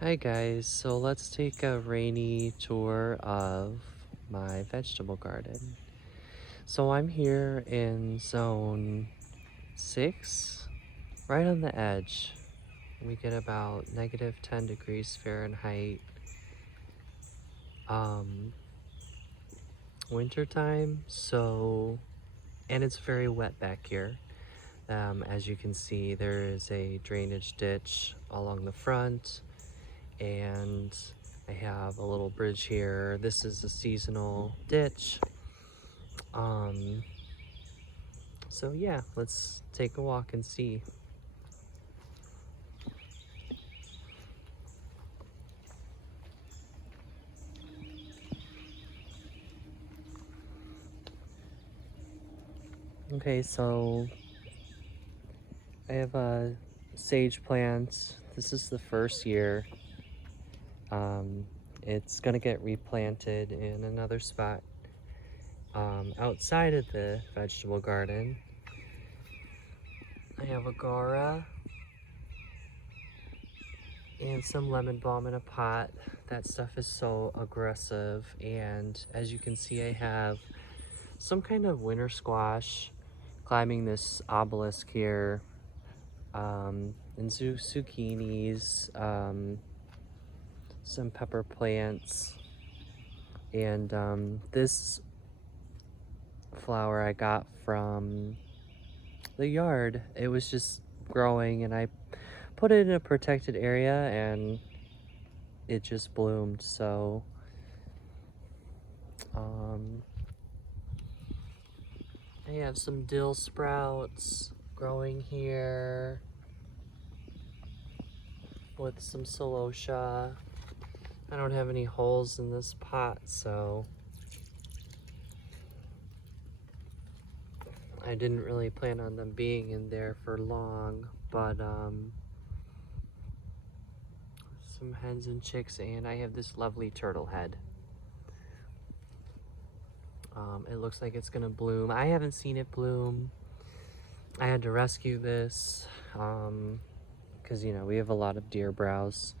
Hi guys, so let's take a rainy tour of my vegetable garden. So I'm here in zone 6, right on the edge. We get about negative 10 degrees Fahrenheit um, winter time, and it's very wet back here. As you can see, there is a drainage ditch along the front, and I have a little bridge here. This is a seasonal ditch. Um, so yeah, let's take a walk and see. Okay, so I have a sage plant. This is the first year. Um, it's gonna get replanted in another spot outside of the vegetable garden. I have agara and some lemon balm in a pot. That stuff is so aggressive, and as you can see, I have some kind of winter squash climbing this obelisk here, and zucchinis, some pepper plants, and this flower I got from the yard. It was just growing, and I put it in a protected area, and it just bloomed. So um, I have some dill sprouts growing here with some celosia. I don't have any holes in this pot, so I didn't really plan on them being in there for long, but some hens and chicks, and I have this lovely turtle head. It looks like it's gonna bloom. I haven't seen it bloom. I had to rescue this because we have a lot of deer browse.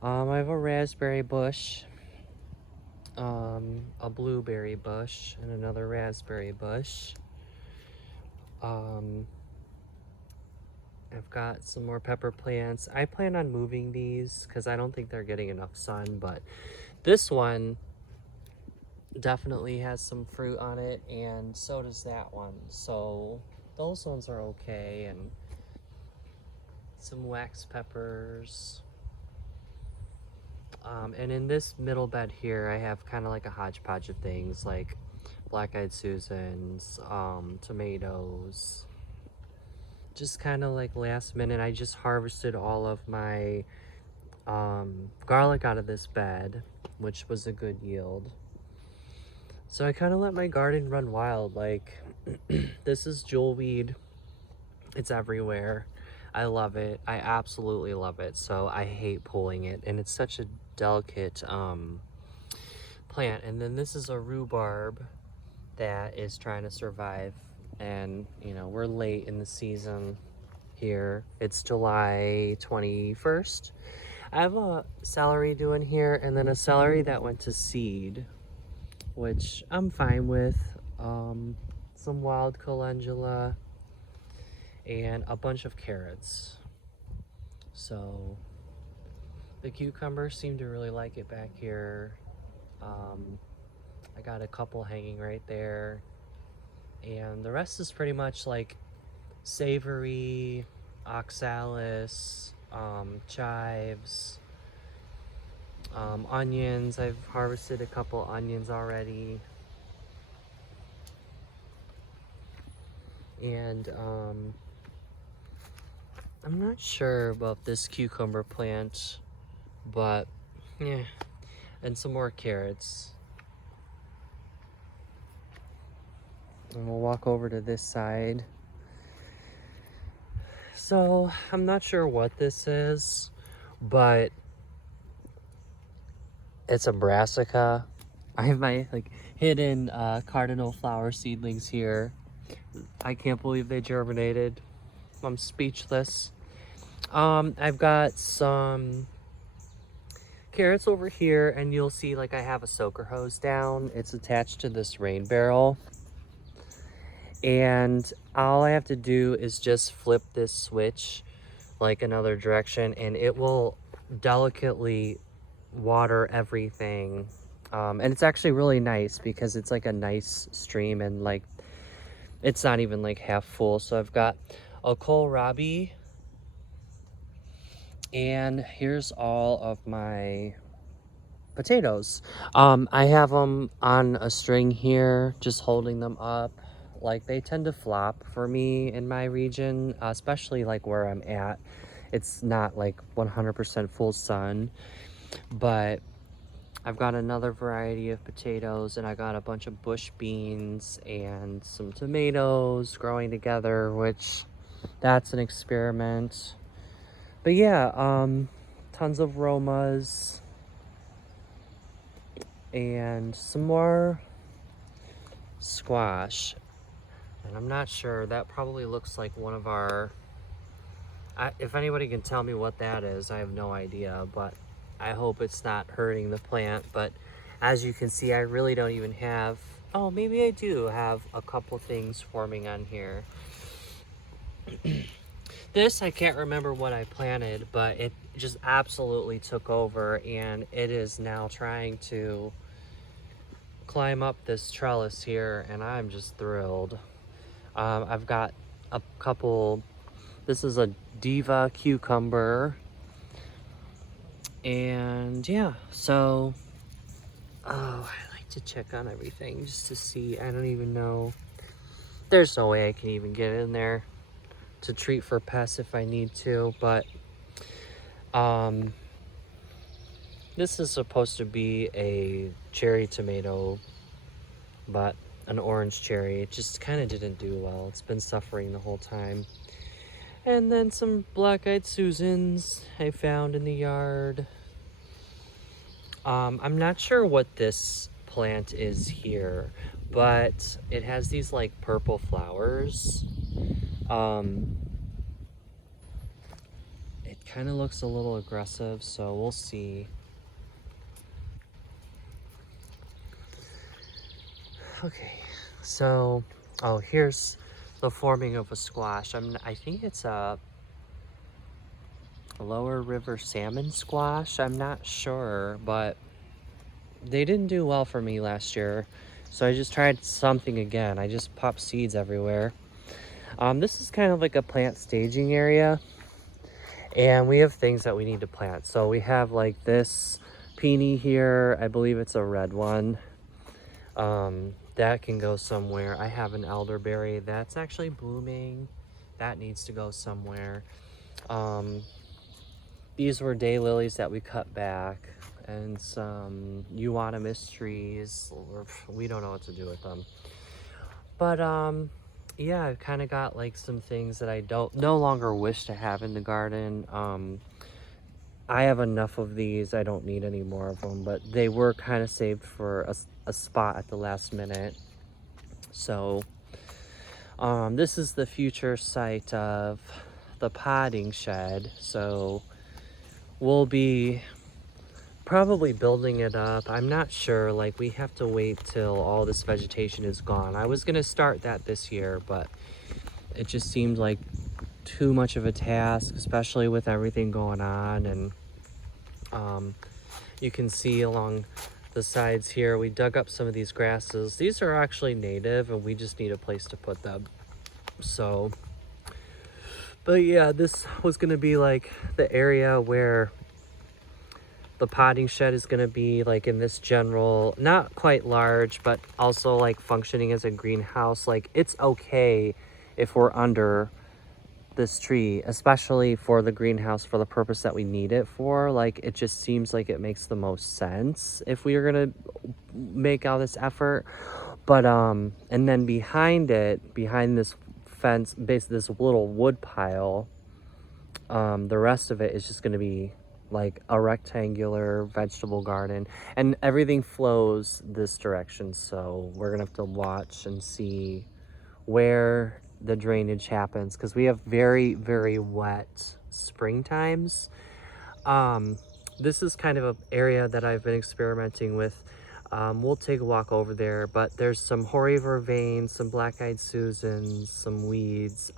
I have a raspberry bush, a blueberry bush, and another raspberry bush. I've got some more pepper plants. I plan on moving these because I don't think they're getting enough sun, but this one definitely has some fruit on it, and so does that one. So those ones are okay, and some wax peppers. And in this middle bed here, I have kind of like a hodgepodge of things like black-eyed Susans, tomatoes. Just kind of like last minute, I just harvested all of my garlic out of this bed, which was a good yield. So I kind of let my garden run wild. Like, this is jewelweed. It's everywhere. I love it. I absolutely love it. So I hate pulling it, and it's such a delicate plant. And then this is a rhubarb that is trying to survive, and we're late in the season here. It's July 21st. I have a celery doing here, and then a celery that went to seed, which I'm fine with. Some wild calendula and a bunch of carrots. So the cucumbers seem to really like it back here. I got a couple hanging right there, and the rest is pretty much like savory, oxalis, chives, onions. I've harvested a couple onions already, and I'm not sure about this cucumber plant, but yeah, and some more carrots. And we'll walk over to this side. So I'm not sure what this is, but it's a brassica. I have my hidden cardinal flower seedlings here. I can't believe they germinated. I'm speechless. I've got some carrots over here, and you'll see like I have a soaker hose down. It's attached to this rain barrel. And all I have to do is just flip this switch like another direction, and it will delicately water everything. And it's actually really nice because it's like a nice stream, and like it's not even like half full. So I've got a kohlrabi, and here's all of my potatoes. I have them on a string here, just holding them up. Like, they tend to flop for me in my region, especially like where I'm at. It's not like 100% full sun, but I've got another variety of potatoes, and I got a bunch of bush beans and some tomatoes growing together, which that's an experiment. But yeah, tons of romas and some more squash. And I'm not sure, that probably looks like one of our, if anybody can tell me what that is, I have no idea, but I hope it's not hurting the plant. But as you can see, I really don't even have, oh, maybe I do have a couple things forming on here. This, I can't remember what I planted, but it just absolutely took over, and it is now trying to climb up this trellis here, and I'm just thrilled. I've got a couple, this is a diva cucumber, and yeah, so, oh, I like to check on everything just to see. I don't even know, there's no way I can even get in there to treat for pests if I need to, but this is supposed to be a cherry tomato, but an orange cherry. It just kind of didn't do well. It's been suffering the whole time. And then some black-eyed Susans I found in the yard. I'm not sure what this plant is here, but it has these like purple flowers. It kind of looks a little aggressive, so we'll see. Okay, so, oh, here's the forming of a squash. I think it's a lower river salmon squash. I'm not sure, but they didn't do well for me last year, so I just tried something again. I just popped seeds everywhere. This is kind of like a plant staging area, and we have things that we need to plant. So we have like this peony here. I believe it's a red one. That can go somewhere. I have an elderberry that's actually blooming. That needs to go somewhere. These were daylilies that we cut back, and some euonymus trees. We don't know what to do with them. But yeah, I've kind of got like some things that I no longer wish to have in the garden. I have enough of these. I don't need any more of them, but they were kind of saved for a spot at the last minute. So this is the future site of the potting shed. So we'll be probably building it up. I'm not sure, like we have to wait till all this vegetation is gone. I was gonna start that this year, but it just seemed like too much of a task, especially with everything going on. And you can see along the sides here, we dug up some of these grasses. These are actually native, and we just need a place to put them. So, but yeah, this was gonna be like the area where the potting shed is gonna be, like in this general, not quite large, but also like functioning as a greenhouse. Like, it's okay if we're under this tree, especially for the greenhouse, for the purpose that we need it for. Like, it just seems like it makes the most sense if we are gonna make all this effort. But and then behind it, behind this fence, basically this little wood pile, the rest of it is just gonna be like a rectangular vegetable garden, and everything flows this direction. So we're gonna have to watch and see where the drainage happens, because we have very, very wet spring times. this is kind of an area that I've been experimenting with. We'll take a walk over there, but there's some hoary vervain, some black-eyed Susans, some weeds.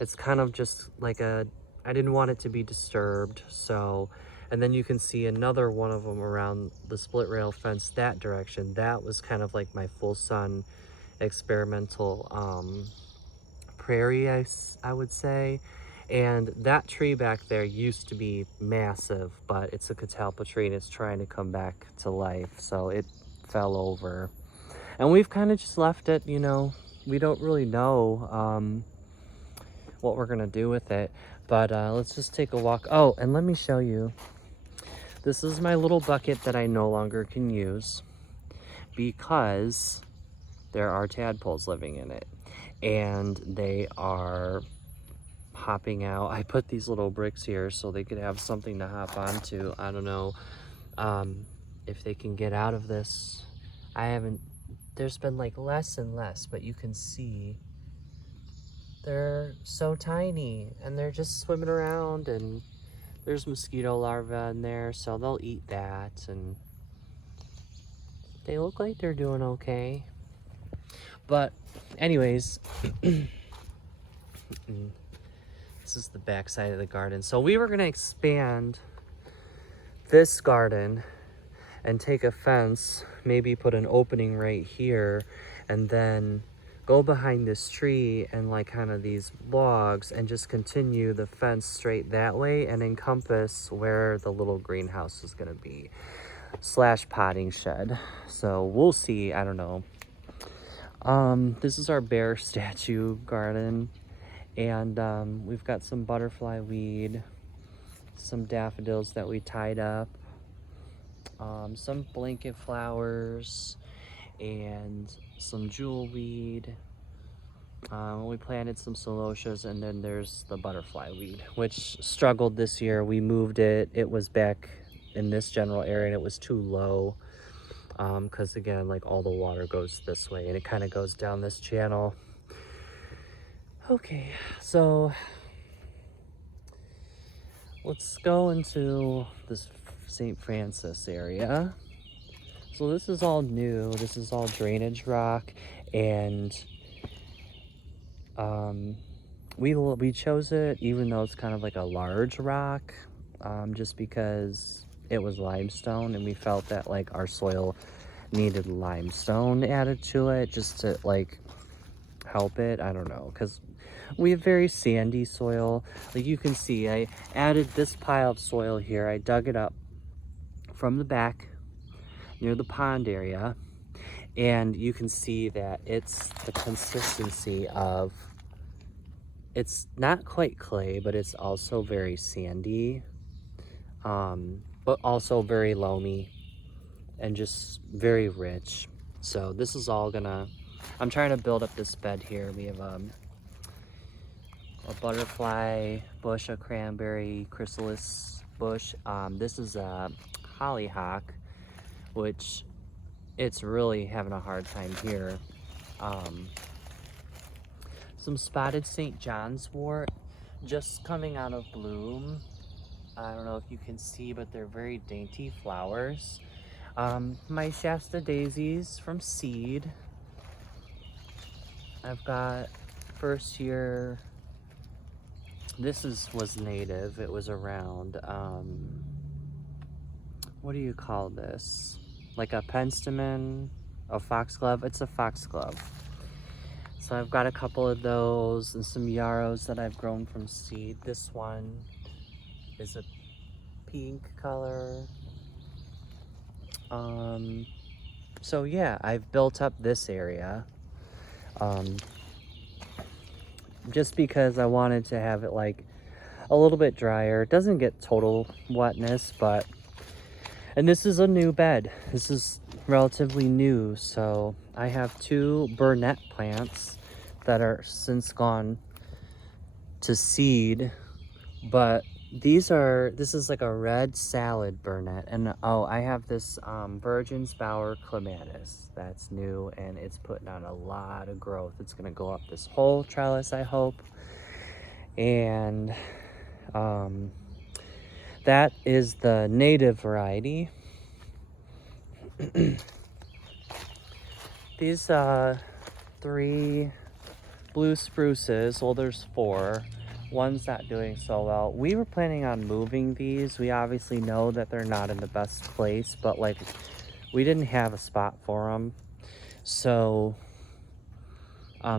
It's kind of just like I didn't want it to be disturbed, so, and then you can see another one of them around the split rail fence that direction. That was kind of like my full sun experimental prairie, I would say. And that tree back there used to be massive, but it's a catalpa tree and it's trying to come back to life, so it fell over. And we've kind of just left it, you know. We don't really know what we're gonna do with it, but let's just take a walk. Oh, and let me show you. This is my little bucket that I no longer can use because there are tadpoles living in it, and they are hopping out. I put these little bricks here so they could have something to hop onto. I don't know if they can get out of this. There's been like less and less, but you can see they're so tiny and they're just swimming around, and there's mosquito larvae in there, so they'll eat that, and they look like they're doing okay. But anyways, this is the back side of the garden. So we were gonna expand this garden and take a fence, maybe put an opening right here, and then go behind this tree and like kind of these logs and just continue the fence straight that way and encompass where the little greenhouse is gonna be / potting shed. So we'll see, I don't know. This is our bear statue garden, and we've got some butterfly weed, some daffodils that we tied up, some blanket flowers, and some jewel weed. We planted some celotias, and then there's the butterfly weed, which struggled this year. We moved it. It was back in this general area and it was too low, because again, like all the water goes this way and it kind of goes down this channel. Okay, so let's go into this St. Francis area. So this is all new. This is all drainage rock, and we chose it even though it's kind of like a large rock, just because it was limestone, and we felt that like our soil needed limestone added to it just to like help it. I don't know, because we have very sandy soil. Like you can see, I added this pile of soil here. I dug it up from the back near the pond area, and you can see that it's the consistency of, it's not quite clay, but it's also very sandy, but also very loamy and just very rich. So this is all I'm trying to build up this bed here. We have a butterfly bush, a cranberry chrysalis bush. This is a hollyhock, which it's really having a hard time here. Some spotted St. John's wort just coming out of bloom. I don't know if you can see, but they're very dainty flowers. My Shasta daisies from seed. I've got first year, this was native. It was around, what do you call this? Like a penstemon, a foxglove. It's a foxglove. So I've got a couple of those and some yarrows that I've grown from seed. This one is a pink color. So yeah, I've built up this area, just because I wanted to have it like a little bit drier. It doesn't get total wetness, but, and this is a new bed. This is relatively new. So I have 2 burnet plants that are since gone to seed, but this is like a red salad burnet. And oh, I have this Virgin's Bower clematis that's new, and it's putting on a lot of growth. It's gonna go up this whole trellis, I hope. And that is the native variety. These 3 blue spruces, well, there's 4. One's not doing so well. We were planning on moving these. We obviously know that they're not in the best place, but like we didn't have a spot for them. So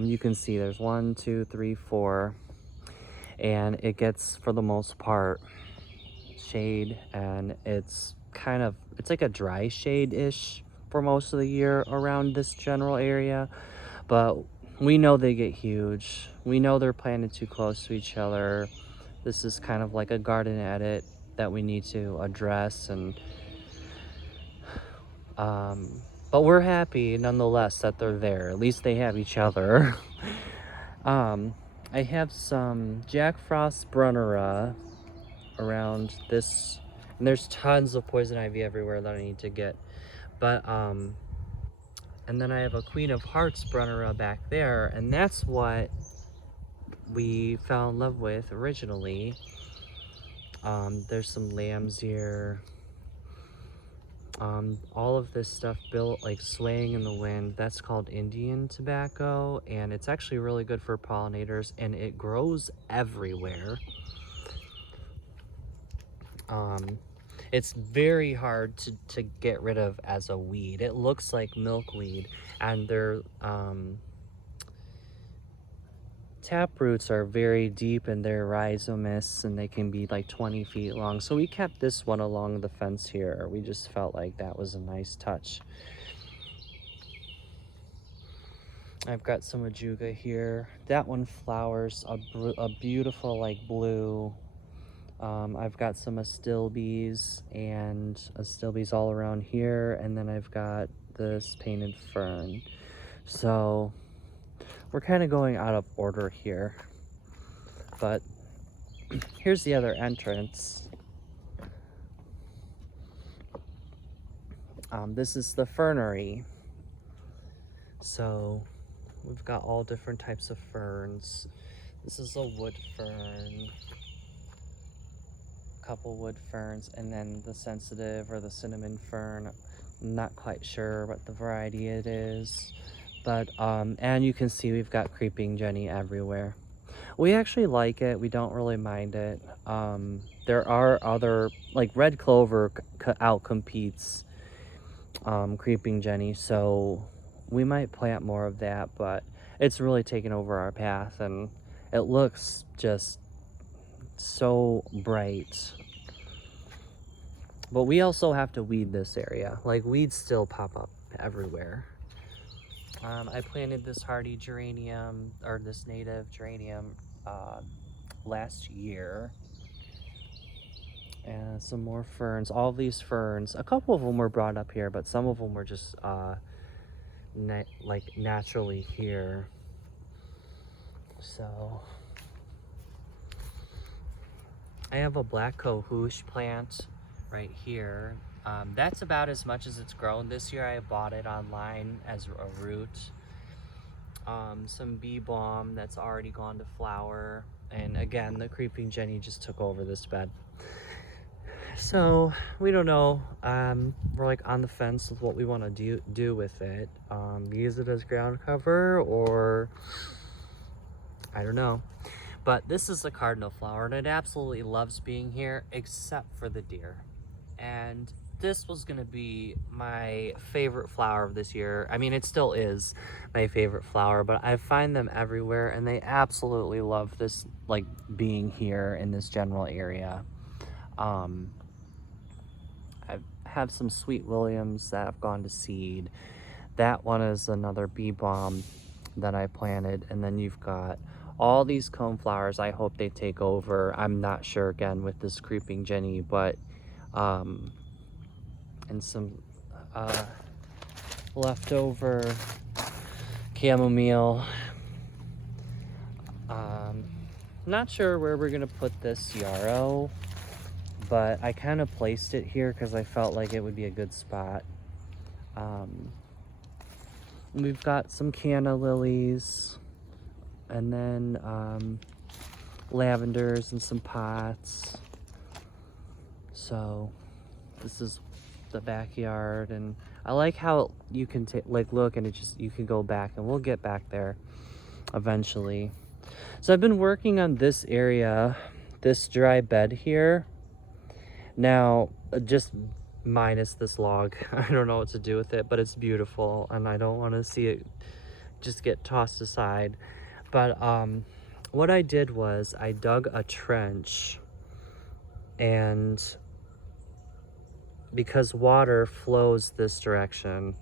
you can see there's 1, 2, 3, 4, and it gets, for the most part, shade, and it's like a dry shade-ish for most of the year around this general area, but we know they get huge. We know they're planted too close to each other. This is kind of like a garden edit that we need to address, and but we're happy nonetheless that they're there. At least they have each other. I have some Jack Frost Brunnera around this, and there's tons of poison ivy everywhere that I need to get. But and then I have a Queen of Hearts Brunnera back there, and that's what we fell in love with originally. There's some lambs here. All of this stuff built like swaying in the wind, that's called Indian tobacco, and it's actually really good for pollinators, and it grows everywhere. It's very hard to get rid of as a weed. It looks like milkweed, and their tap roots are very deep in their rhizomus, and they can be like 20 feet long. So we kept this one along the fence here. We just felt like that was a nice touch. I've got some ajuga here. That one flowers a beautiful like blue. I've got some astilbes and astilbes all around here, and then I've got this painted fern. So we're kind of going out of order here, but here's the other entrance. This is the fernery. So we've got all different types of ferns. This is a wood fern, couple wood ferns, and then the sensitive or the cinnamon fern. I'm not quite sure what the variety it is, but and you can see we've got creeping Jenny everywhere. We actually like it. We don't really mind it. There are other, like red clover outcompetes creeping Jenny, so we might plant more of that, but it's really taken over our path, and it looks just so bright. But we also have to weed this area. Like, weeds still pop up everywhere. I planted this hardy geranium, or this native geranium, last year. And some more ferns. All these ferns, a couple of them were brought up here, but some of them were just like naturally here. So I have a black cohosh plant right here. That's about as much as it's grown this year. I bought it online as a root. Some bee balm that's already gone to flower, and again the creeping Jenny just took over this bed. So we don't know. We're like on the fence with what we want to do with it. Use it as ground cover, or I don't know. But this is the cardinal flower, and it absolutely loves being here except for the deer. And this was gonna be my favorite flower of this year. I mean, it still is my favorite flower, but I find them everywhere, and they absolutely love this, like being here in this general area. I have some sweet williams that have gone to seed. That one is another bee balm that I planted, and then you've got all these cone flowers. I hope they take over. I'm not sure again with this creeping Jenny, but and some leftover chamomile. Not sure where we're gonna put this yarrow, but I kind of placed it here because I felt like it would be a good spot. We've got some canna lilies, and then lavenders and some pots. So this is the backyard, and I like how you can like look and it just, you can go back, and we'll get back there eventually. So I've been working on this area, this dry bed here. Now, just minus this log. I don't know what to do with it, but it's beautiful and I don't want to see it just get tossed aside. But what I did was I dug a trench, and because water flows this direction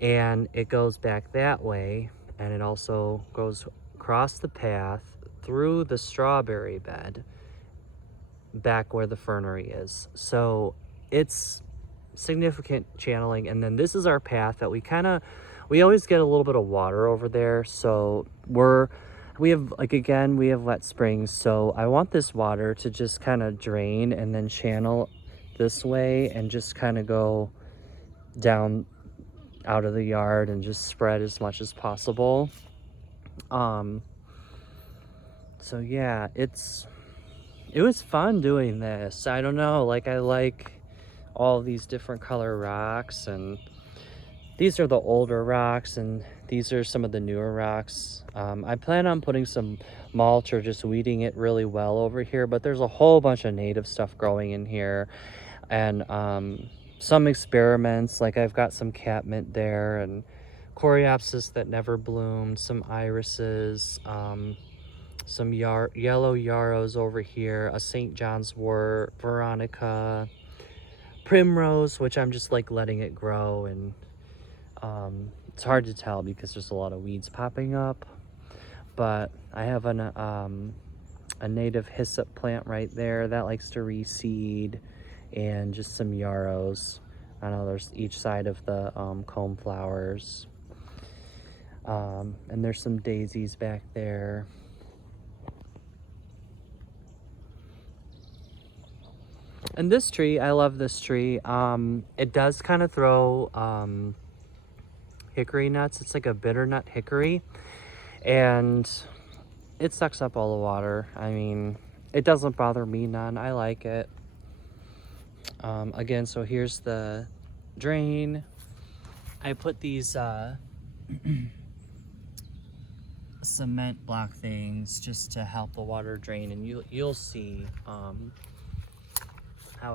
and it goes back that way, and it also goes across the path through the strawberry bed back where the fernery is. So it's significant channeling. And then this is our path that we always get a little bit of water over there. So we have, like, again, we have wet springs. So I want this water to just kind of drain and then channel this way and just kind of go down out of the yard and just spread as much as possible. So yeah, it was fun doing this. I don't know, like, I like all these different color rocks, and these are the older rocks and these are some of the newer rocks. I plan on putting some mulch or just weeding it really well over here, but there's a whole bunch of native stuff growing in here, and some experiments, like I've got some catmint there and coreopsis that never bloomed, some irises, some yellow yarrows over here, a St. John's wort, veronica, primrose, which I'm just like letting it grow, and it's hard to tell because there's a lot of weeds popping up. But I have a native hyssop plant right there that likes to reseed, and just some yarrows. I know there's each side of the comb flowers, and there's some daisies back there. And this tree, I love this tree. It does kind of throw hickory nuts. It's like a bitter nut hickory, and it sucks up all the water. I mean, it doesn't bother me none. I like it. Again, so here's the drain. I put these cement block things just to help the water drain, and you'll see how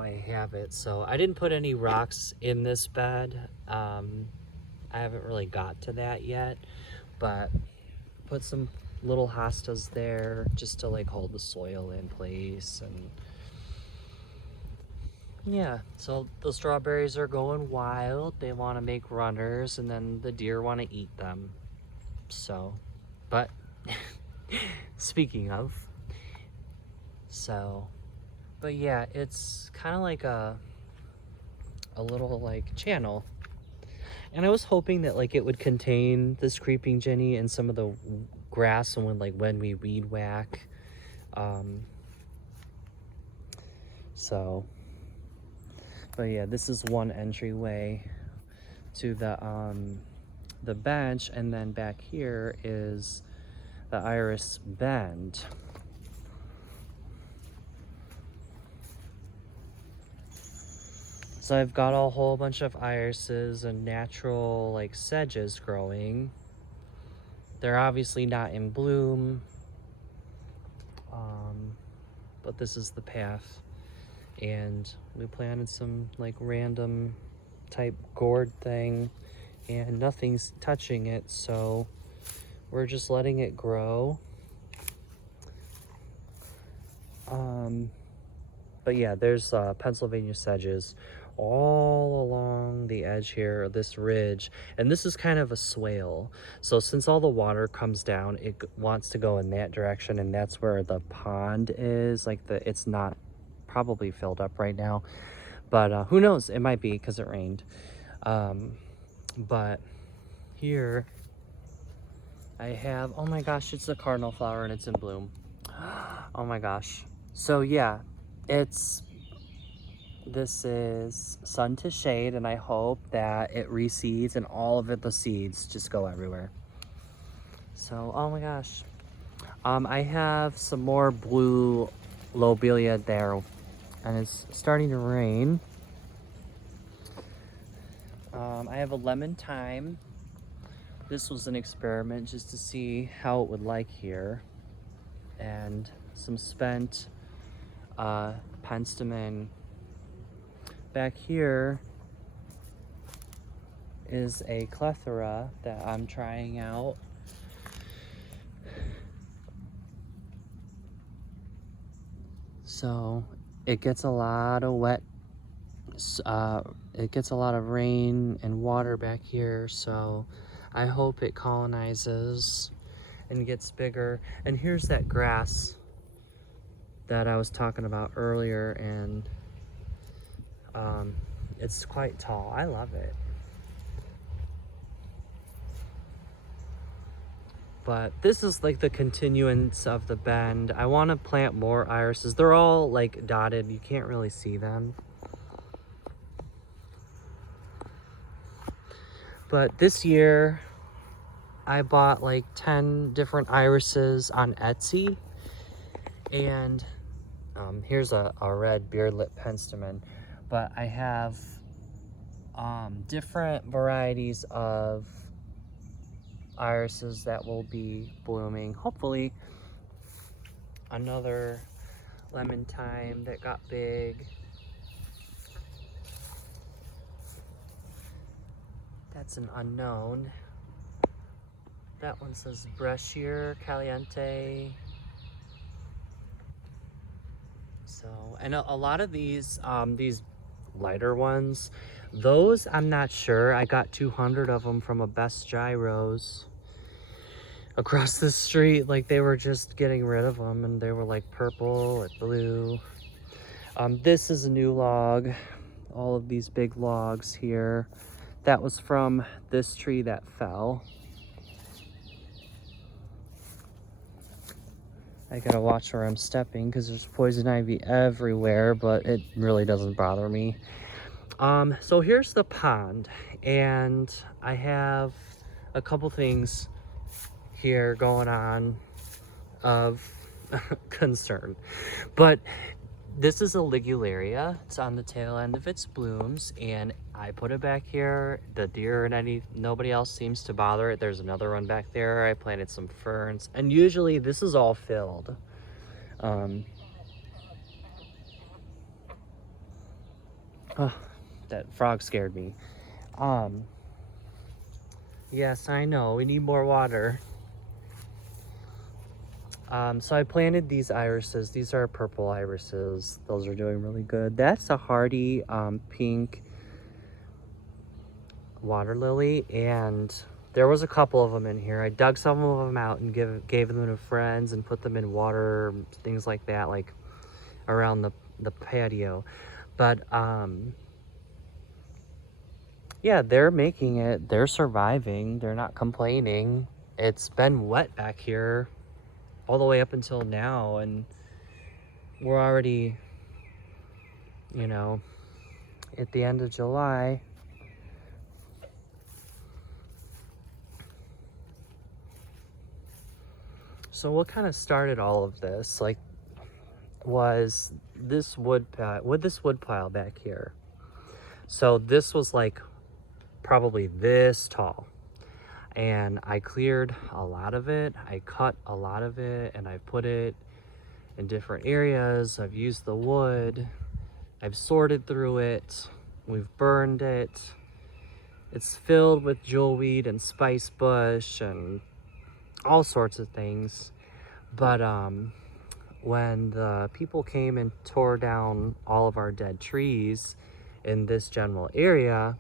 I have it. So I didn't put any rocks in this bed. I haven't really got to that yet, but put some little hostas there just to like hold the soil in place. And yeah, so the strawberries are going wild. They want to make runners, and then the deer want to eat them. So, but speaking of, but yeah, it's kind of like a little like channel, and I was hoping that like it would contain this creeping Jenny and some of the grass, and when we weed whack. But yeah, this is one entryway to the bench, and then back here is the iris bend. So I've got a whole bunch of irises and natural like sedges growing. They're obviously not in bloom, but this is the path. And we planted some like random type gourd thing, and nothing's touching it, so we're just letting it grow. But yeah, there's Pennsylvania sedges all along the edge here, this ridge, and this is kind of a swale. So since all the water comes down, it wants to go in that direction, and that's where the pond is. Like it's not probably filled up right now, but who knows, it might be because it rained. But here I have, oh my gosh, it's a cardinal flower and it's in bloom. Oh my gosh. So yeah, this is sun to shade, and I hope that it reseeds and all of the seeds just go everywhere. So, oh my gosh. I have some more blue lobelia there. and it's starting to rain. I have a lemon thyme. This was an experiment just to see how it would like here. And some spent penstemon. Back here is a clethra that I'm trying out. So it gets a lot of it gets a lot of rain and water back here, so I hope it colonizes and gets bigger. And here's that grass that I was talking about earlier, and it's quite tall. I love it. But this is like the continuance of the bend. I want to plant more irises. They're all like dotted. You can't really see them. But this year, I bought like 10 different irises on Etsy. And here's a red beardlet penstemon. But I have different varieties of irises that will be blooming. Hopefully another lemon thyme that got big. That's an unknown. That one says Brashier Caliente. So, and a lot of these lighter ones, those I'm not sure. I got 200 of them from a Best Gyros across the street. Like, they were just getting rid of them, and they were like purple or blue. This is a new log. All of these big logs here. That was from this tree that fell. I gotta watch where I'm stepping because there's poison ivy everywhere, but it really doesn't bother me. So here's the pond, and I have a couple things here going on of concern. But this is a ligularia. It's on the tail end of its blooms, and I put it back here. The deer and nobody else seems to bother it. There's another one back there. I planted some ferns, and usually this is all filled. Oh, that frog scared me. Yes, I know, we need more water. So I planted these irises. These are purple irises. Those are doing really good. That's a hardy pink water lily, and there was a couple of them in here. I dug some of them out and gave them to friends and put them in water, things like that, like around the patio. But yeah, they're making it. They're surviving. They're not complaining. It's been wet back here all the way up until now, and we're already, you know, at the end of July. So what kind of started all of this, like, was this wood pile back here. So this was like probably this tall, and I cleared a lot of it. I cut a lot of it, and I put it in different areas. I've used the wood. I've sorted through it. We've burned it. It's filled with jewelweed and spice bush and all sorts of things. But when the people came and tore down all of our dead trees in this general area,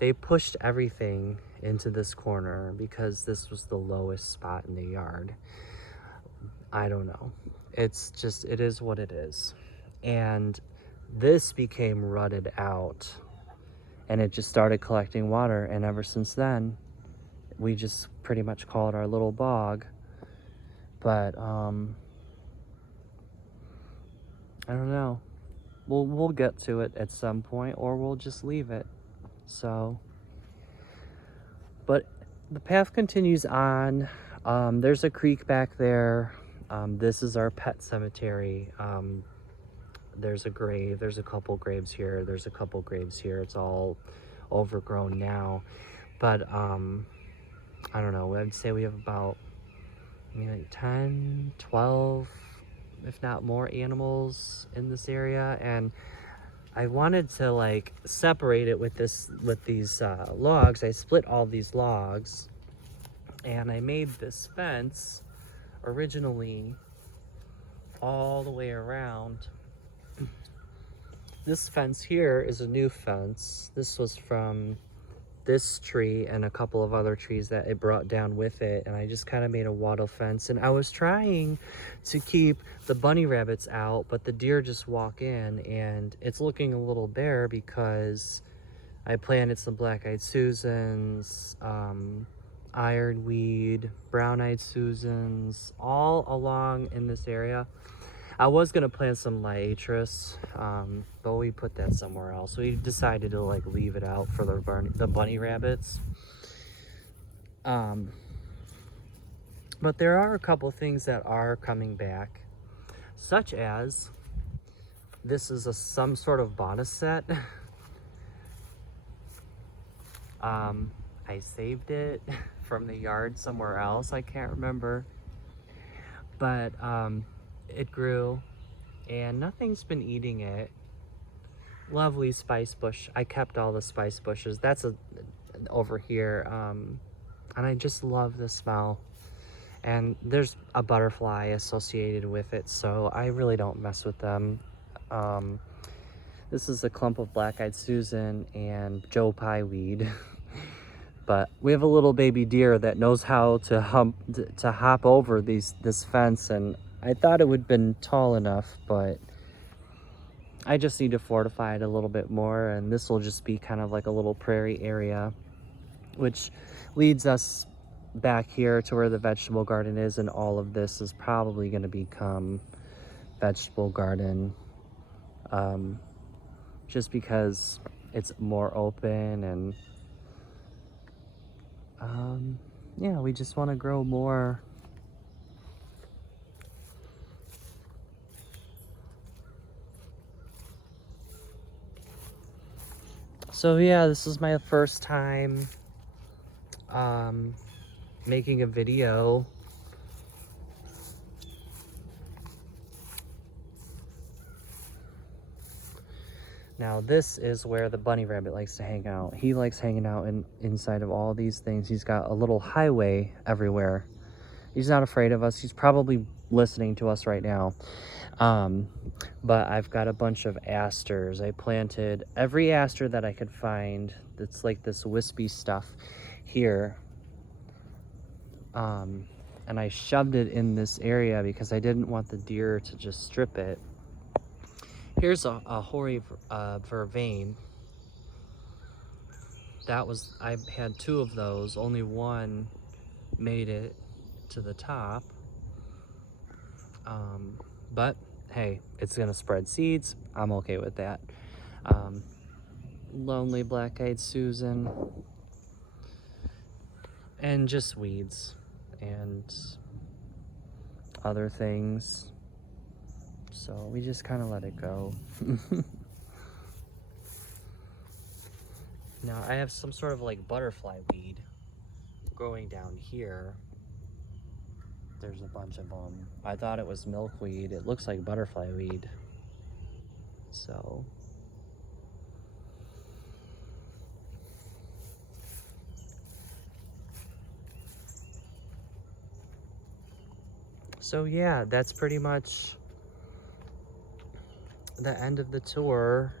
they pushed everything into this corner because this was the lowest spot in the yard. I don't know. It's just, it is what it is. And this became rutted out, and it just started collecting water. And ever since then, we just pretty much call it our little bog. But I don't know. We'll get to it at some point, or we'll just leave it. So, but the path continues on. There's a creek back there. This is our pet cemetery. there's a grave. There's a couple graves here. There's a couple graves here. It's all overgrown now. But I don't know. I'd say we have about maybe like 10, 12, if not more animals in this area. And I wanted to like separate it with these logs. I split all these logs and I made this fence originally all the way around. This fence here is a new fence. This was from this tree and a couple of other trees that it brought down with it, and I just kind of made a wattle fence. And I was trying to keep the bunny rabbits out, but the deer just walk in, and it's looking a little bare because I planted some black-eyed Susans, ironweed, brown-eyed Susans, all along in this area. I was gonna plant some liatris, but we put that somewhere else. We decided to like leave it out for the bunny rabbits. But there are a couple things that are coming back, such as this is some sort of bonus set. I saved it from the yard somewhere else. I can't remember, but it grew and nothing's been eating it. Lovely spice bush. I kept all the spice bushes. That's over here, and I just love the smell. And there's a butterfly associated with it, so I really don't mess with them. This is a clump of black-eyed Susan and Joe Pye weed. But we have a little baby deer that knows how to hop over this fence, and I thought it would have been tall enough, but I just need to fortify it a little bit more, and this will just be kind of like a little prairie area, which leads us back here to where the vegetable garden is, and all of this is probably going to become vegetable garden, just because it's more open, and yeah, we just want to grow more. So yeah, this is my first time making a video. Now this is where the bunny rabbit likes to hang out. He likes hanging out inside of all these things. He's got a little highway everywhere. He's not afraid of us. He's probably listening to us right now. But I've got a bunch of asters. I planted every aster that I could find that's like this wispy stuff here. And I shoved it in this area because I didn't want the deer to just strip it. Here's a hoary vervain. I had two of those. Only one made it to the top. But hey, it's gonna spread seeds. I'm okay with that. Lonely black-eyed Susan, and just weeds and other things. So we just kind of let it go. Now I have some sort of like butterfly weed growing down here. There's a bunch of them. I thought it was milkweed. It looks like butterfly weed. So yeah, that's pretty much the end of the tour.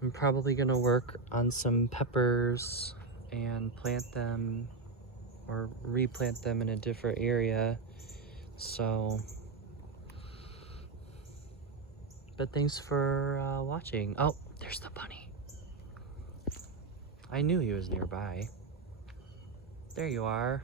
I'm probably gonna work on some peppers and plant them or replant them in a different area. So, but thanks for watching. Oh, there's the bunny. I knew he was nearby. There you are.